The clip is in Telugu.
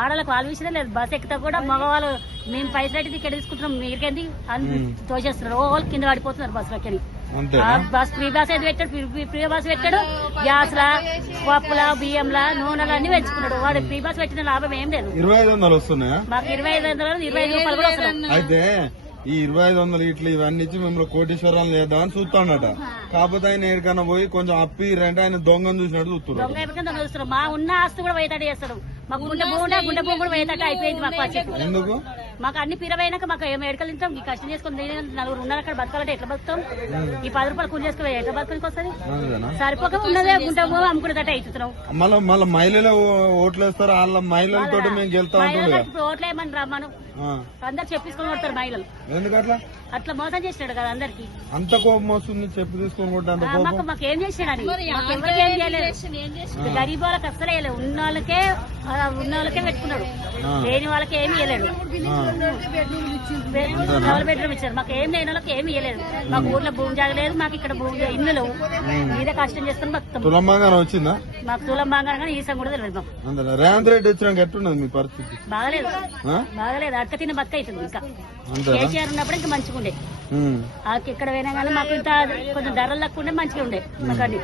ఆడలకు వాళ్ళ విషయం లేదు. బస్ ఎక్కితే కూడా మగవాళ్ళు మేము పైసలు అయితే ఇక్కడ తీసుకుంటున్నాం మీరికేంది అని తోచేస్తున్నారు. ఓ కింద పడిపోతున్నారు బస్సులకి. బస్ ఫ్రీ బస్ అయితే పెట్టాడు, ఫ్రీ బస్ పెట్టాడు. గ్యాస్ లా, పప్పులా, బియ్యంలా, నూనెలా అన్ని పెంచుకున్నాడు. వాడు ఫ్రీ బస్ పెట్టిన లాభం ఏం లేదు. 2500 వస్తున్నాయా? మాకు 2500, 25 రూపాయలు కూడా వస్తున్నాయి. అయితే ఈ 2500 ఇట్లా ఇవన్నీ ఇచ్చి మిమ్మల్ని కోటీశ్వరాలు చేద్దామని చూస్తాడట. కాకపోతే ఆయన ఎక్కడికన్నా పోయి కొంచెం అప్పిరంటే ఆయన దొంగను చూసినట్టు చూస్తున్నారు. దొంగ ఎప్పటికైనా చూస్తున్నాం. మా ఉన్న ఆస్తి కూడా పోయేటట్టు చేస్తాడు. మాకు గుండె భూమి కూడా పోయేటట్టు అయిపోయింది. మాకు వచ్చేది ఎందుకు మాకు అన్ని పిరవైనాక మాకు మెడికల్ తింటాం. ఈ కష్టం చేసుకుని నలుగురు ఉన్నారు అక్కడ బతకాలంటే ఎట్లా బతుకుతాం? ఈ 10 రూపాయలు కూలి చేసుకుని ఎట్లా బతకడానికి వస్తుంది? సరిపోక ఉన్నదే గుండె భూమి అమ్ముకునేటట్టు అవుతున్నాం. మళ్ళీ మహిళలు ఓట్లు వేస్తారు. వాళ్ళ మహిళలతో మేము గెలుతా ఇప్పుడు ఓట్లు ఏమని రమ్మను అందరు చెప్పించుకొని కొడతారు మహిళలు. ఎందుకట్లా? అట్లా మోసం చేసినాడు కదా అందరికి. అంత కోపం వస్తుంది చెప్పి తీసుకొని కొట్టే. మాకేం చేసినాడు? ఎవరికి ఏం చేయలేదు. గరీబ్ వాళ్ళకి అస్సలే వేయలేదు. ఉన్న వాళ్ళకే పెట్టుకున్నాడు. లేని వాళ్ళకి ఏమి ఇవ్వలేడు. డబుల్ బెడ్రూమ్ ఇచ్చారు. మాకు ఏం లేని వాళ్ళకి ఏమి ఇవ్వలేదు. మాకు ఊర్లో భూమి జాగలేదు. మాకు ఇక్కడ భూమి ఇల్లు మీదే కష్టం చేసుకుని బతుకుతాం. తులం బంగారం వచ్చిందా? మాకు తులం బంగారం కానీ ఈసం కూడా తెలియదు మాకు. రేవంత్ రెడ్డి వచ్చినాక ఎట్టున్నది మీ పరిస్థితి? బాగలేదు. అక్క తిన్న బతుక అవుతుంది. ఇంకా కేసీఆర్ ఉన్నప్పుడు ఇంకా మంచిగా ఉండే. ఇక్కడ పోయినా కానీ మాకు ఇంత కొంచెం ధరలు తక్కువ ఉండే మంచిగా ఉండే మాకు.